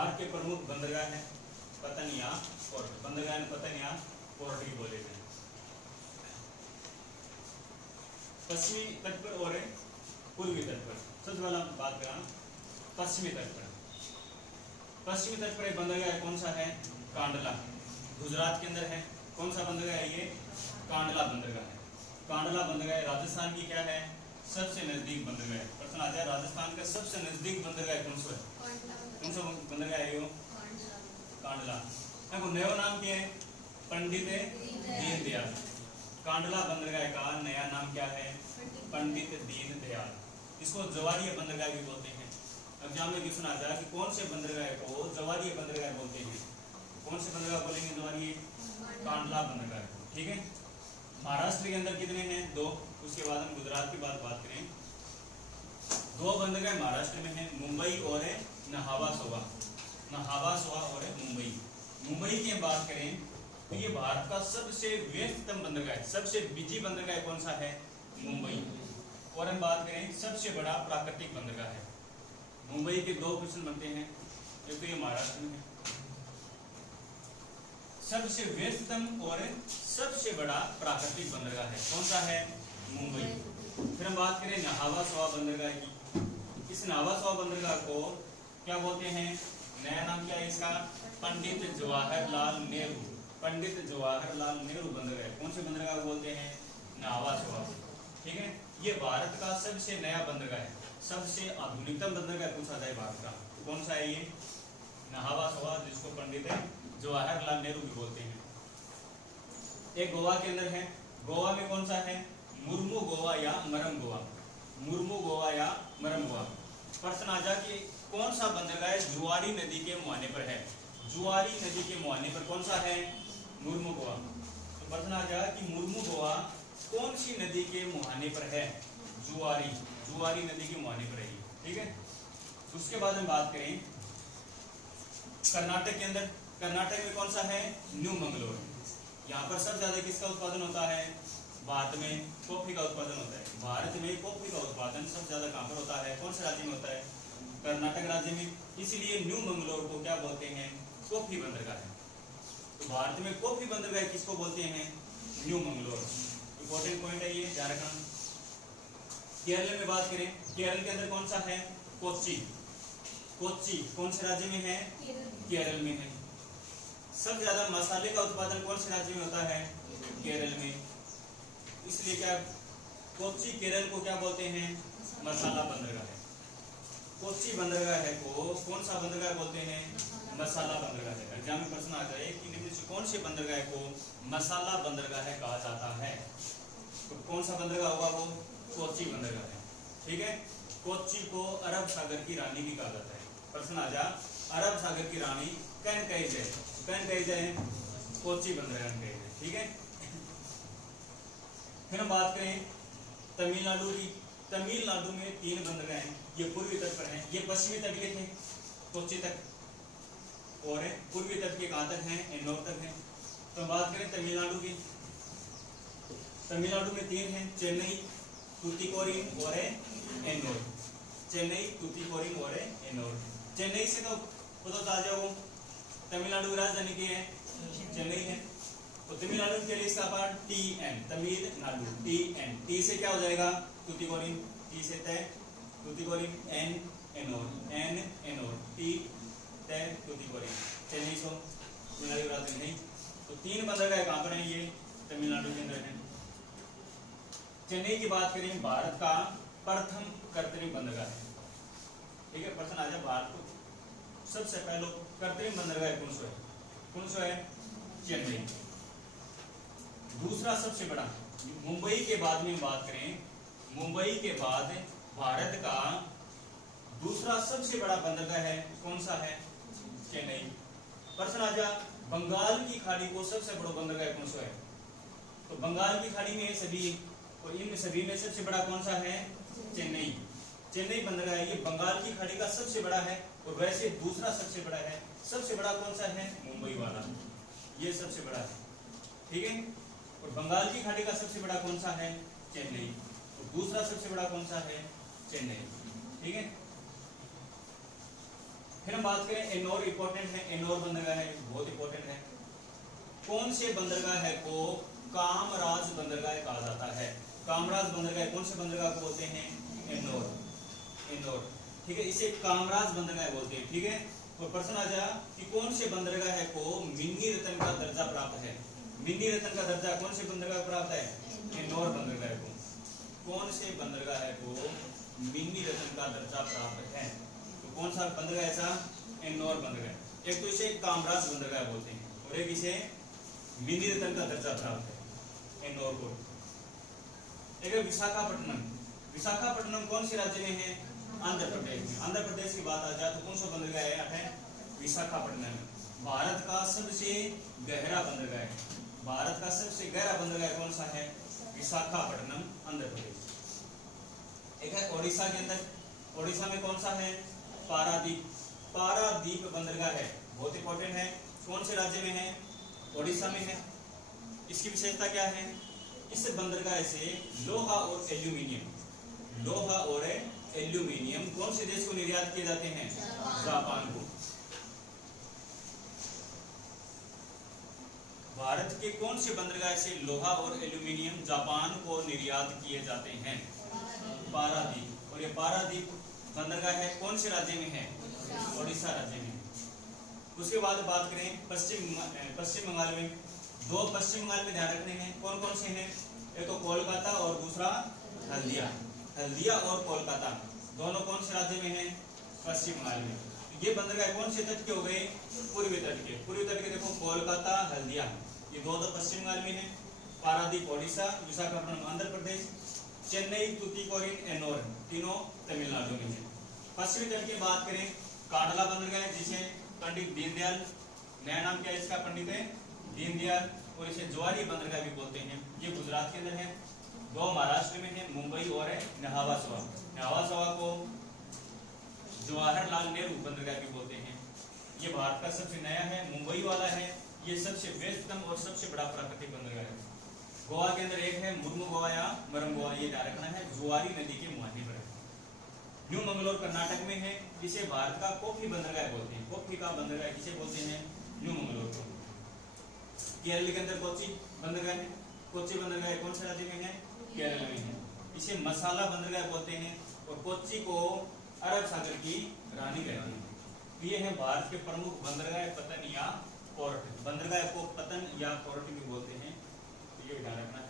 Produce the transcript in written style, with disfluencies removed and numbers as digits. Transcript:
भारत के प्रमुख बंदरगाह है पतन या पोर्ट, बंदरगाह में पतन या पोर्ट भी बोले जाते हैं। पश्चिमी तट पर और पूर्वी तट पर, सबसे पहले हम बात करें पश्चिमी तट पर। पश्चिमी तट पर एक बंदरगाह कौन सा है? कांडला, गुजरात के अंदर है। कौन सा बंदरगाह है ये? कांडला बंदरगाह है। कांडला बंदरगाह राजस्थान की क्या है? सबसे नजदीक बंदरगाह है। प्रश्न आ जाए राजस्थान का सबसे नजदीक बंदरगाह कौन सा है? कौन सा बंदरगाह है? कांडला। देखो नया नाम क्या है? पंडित दीनदयाल। कांडला बंदरगाह का नया नाम क्या है? पंडित दीनदयाल। इसको जवारीय बंदरगाह भी बोलते हैं। एग्जाम में क्वेश्चन आता है कि कौन से बंदरगाह को जवारीय बंदरगाह बोलते हैं? कौन से बंदरगाह बोलेंगे जवारीय? कांडला बंदरगाह। ठीक है। महाराष्ट्र के अंदर कितने हैं? 2। उसके बाद हम गुजरात की बात करें, 2 बंदरगाह महाराष्ट्र में है, मुंबई और नहावा सोवा और मुंबई। मुंबई की हम बात करें तो ये भारत का सबसे व्यस्ततम बंदरगाह है। सबसे बिजी बंदरगाह कौन सा है? मुंबई। और हम बात करें सबसे बड़ा प्राकृतिक बंदरगाह है। मुंबई के 2 क्वेश्चन बनते हैं, एक तो ये महाराष्ट्र में है, सबसे व्यस्ततम और सबसे बड़ा प्राकृतिक बंदरगाह है। कौन सा है? मुंबई। फिर हम बात करें नहावा सोवा बंदरगाह की। इस नहावा सोवा बंदरगाह को क्या बोलते हैं? नया नाम क्या है इसका? पंडित जवाहरलाल नेहरू। पंडित जवाहरलाल नेहरू बंदरगाह। कौन से बंदरगाह को बोलते हैं? नहावा सोवा। ठीक है। ये भारत का सबसे नया बंदरगाह है, सबसे आधुनिकतम बंदरगाह पूछा जाए भारत का तो कौन सा है ये? नहावा सोवा, जिसको पंडित जवाहरलाल नेहरू भी बोलते हैं। एक गोवा के अंदर है। गोवा में कौन सा है? मुर्मू गोवा या मरम गोवा। मुर्मू गोवा या मरम गोवा। प्रश्न आ जा कि कौन सा बंदरगाह जुआरी नदी के मुहाने पर है? जुआरी नदी के मुहाने पर कौन सा है? मुर्मू गोवा। तो प्रश्न आ जा कि मुर्मू गोवा कौन सी नदी के मुहाने पर है? जुआरी नदी के मुहाने पर है। ठीक है। उसके बाद हम बात करें कर्नाटक के अंदर। कर्नाटक में कौन सा है? न्यू मंगलोर। यहाँ पर सबसे ज्यादा किसका उत्पादन होता है? भारत में कॉफी का उत्पादन होता है। भारत में कॉफी का उत्पादन सबसे ज्यादा कहाँ पर होता है? कौन से राज्य में होता है? कर्नाटक राज्य में। इसलिए न्यू मंगलोर को क्या बोलते हैं? कॉफी बंदरगाह है। तो भारत में कॉफी बंदरगाह किसको बोलते हैं? न्यू मंगलोर। इंपॉर्टेंट पॉइंट है ये, ध्यान रखना। केरल में बात करें, केरल के अंदर कौन सा है? कोच्चि। कोच्चि कौन से राज्य में है? केरल में है। सबसे ज्यादा मसाले का उत्पादन कौन से राज्य में होता है? केरल में। इसलिए क्या कोच्चि केरल को क्या बोलते हैं? मसाला बंदरगाह है। कोच्चि बंदरगाह है को कौन सा बंदरगाह बोलते हैं? मसाला बंदरगाह है। एग्जाम में प्रश्न आ जाए कि निम्न से कौन से बंदरगाह को मसाला बंदरगाह कहा जाता है? तो कौन सा बंदरगाह होगा? वो कोच्चि बंदरगाह है। ठीक है। कोच्चि को अरब सागर की रानी भी कहा जाता है। प्रश्न आ जा अरब सागर की रानी कैन कही जाए? कोच्चि बंदरगाह कही जाए। ठीक है। फिर हम बात करें तमिलनाडु की। तमिलनाडु में 3 बंदरगाह हैं। ये पूर्वी तट पर हैं, ये पश्चिमी तट के थे कोच्चि तक, और पूर्वी तट के कहाँ तक हैं? एन्नोर तक हैं। तो बात करें तमिलनाडु की। तमिलनाडु में 3 हैं, चेन्नई, तूतीकोरिन और एन्नोर। चेन्नई, तूतीकोरिन और एन्नोर। चेन्नई से तो पता चल जाओ तमिलनाडु की राजधानी की है? चेन्नई है। तो तमिलनाडु के लिए इसका part TN, Tamil Nadu. TN, T से क्या हो जाएगा? तूतीकोरिन। T से तय तूतीकोरिन। N एनोर। T तय तूतीकोरिन। चेन्नई सो तमिलनाडु की राजधानी नहीं। तो 3 बंदरगाह कहाँ पर हैं? ये तमिलनाडु के अंदर है। चेन्नई की बात करें, भारत का प्रथम कृत्रिम बंदरगाह है। ठीक है। प्रश्न आ जाए भारत को सबसे पहले कृत्रिम बंदरगाह कौन सा है? कौन सा है? चेन्नई। दूसरा सबसे बड़ा मुंबई के बाद में बात करें, मुंबई के बाद भारत का दूसरा सबसे बड़ा बंदरगाह है कौन सा है? चेन्नई। प्रश्न आ जा बंगाल की खाड़ी को सबसे बड़ा बंदरगाह कौन सा है? तो बंगाल की खाड़ी में सभी और इन सभी में सबसे बड़ा कौन सा है? चेन्नई। चेन्नई बंदरगाह ये बंगाल की खाड़ी का सबसे बड़ा है, और वैसे दूसरा सबसे बड़ा है। सबसे बड़ा कौन सा है? मुंबई वाला, ये सबसे बड़ा है। ठीक है। और बंगाल की खाड़ी का सबसे बड़ा कौन सा है? चेन्नई। और दूसरा सबसे बड़ा कौन सा है? चेन्नई। ठीक है। फिर हम बात करें एन्नोर, इंपॉर्टेंट है, एन्नोर बंदरगाह है, बहुत इंपॉर्टेंट है। कौन से बंदरगाह है को कामराज बंदरगाह कहा जाता है? कामराज बंदरगाह कौन से बंदरगाह को बोलते हैं? एन्नोर, एन्नोर, ठीक है, इसे कामराज बंदरगाह बोलते हैं, ठीक है। और प्रश्न आ जाए कि कौन से बंदरगाह है को मिनी रत्न का दर्जा प्राप्त है? मिनी रत्न का दर्जा कौन से बंदरगाह को प्राप्त है? एन्नोर बंदरगाह को। कौन से बंदरगाह है को मिनी रत्न का दर्जा प्राप्त है? तो कौन सा बंदरगाह ऐसा? एन्नोर बंदरगाह। एक तो इसे कामराज बंदरगाह बोलते हैं और एक इसे मिनी रत्न का दर्जा प्राप्त है, एन्नोर को। एक है विशाखापट्टनम। विशाखापट्टनम कौन से राज्य में है? आंध्र प्रदेश में। आंध्र प्रदेश की बात आ जाए तो कौन सा बंदरगाह है? विशाखापट्टनम। भारत का सबसे गहरा बंदरगाह है। भारत का सबसे गहरा बंदरगाह कौन सा है? विशाखापट्टनम, आंध्र प्रदेश। एक है ओडिशा के अंदर, ओडिशा में कौन सा है? पारादीप। पारादीप बंदरगाह है, बहुत इंपॉर्टेंट है। कौन से राज्य में है? ओडिशा में है। इसकी विशेषता क्या है? इस बंदरगाह से लोहा और एल्यूमिनियम, लोहा और एल्यूमिनियम कौन से देश को निर्यात किए जाते हैं? जापान को। भारत के कौन से बंदरगाह से लोहा और एल्यूमिनियम जापान को निर्यात किए जाते हैं? पारादीप। और ये पारादीप बंदरगाह है कौन से राज्य में है? ओडिशा राज्य में। उसके बाद बात करें पश्चिम बंगाल में। दो पश्चिम बंगाल में ध्यान रखने हैं, कौन कौन से हैं? एक तो कोलकाता और दूसरा हल्दिया। हल्दिया और कोलकाता दोनों कौन से राज्य में है? पश्चिम बंगाल में। ये बंदरगाह कौन से तट के हो गए? पूर्वी तट के। पूर्वी तट के देखो कोलकाता, हल्दिया, ये दो पश्चिम बंगाल में है। पारादीप ओडिशा, विशाखापट्टनम आंध्र प्रदेश, चेन्नई, तूतीकोरिन, एन्नोर तीनों तमिलनाडु में है। पश्चिमी तट की बात करें, कांडला बंदरगाह जिसे पंडित दीनदयाल, नया नाम क्या है इसका? पंडित दीनदयाल, और इसे ज्वारी बंदरगाह भी बोलते हैं। ये गुजरात के अंदर है। दो महाराष्ट्र में है, मुंबई और नहावासवा। नहावासवा को जवाहरलाल नेहरू बंदरगाह भी बोलते हैं। ये भारत का सबसे नया है, मुंबई वाला है। ये सबसे व्यस्तम और सबसे बड़ा प्राकृतिक बंदरगाह है। गोवा के अंदर एक है मुर्मू गोवा या मरम गोवा, ये ध्यान रखना है, जुआरी नदी के मुहाने पर है। न्यू मंगलोर कर्नाटक में है, जिसे भारत का कॉफी बंदरगाह बोलते हैं। कॉफी का बंदरगाह किसे बोलते हैं? न्यू मंगलोर को। केरल के अंदर कोच्चि बंदरगाह है। कोच्चि बंदरगाह कौन से राज्य में है? केरल में है। इसे मसाला बंदरगाह बोलते हैं और कोच्चि को अरब सागर की रानी कहते हैं। तो ये है भारत के प्रमुख बंदरगाह, पतन या पोर्ट। बंदरगाह को पतन या पोर्ट भी बोलते हैं, तो ये ध्यान रखना है।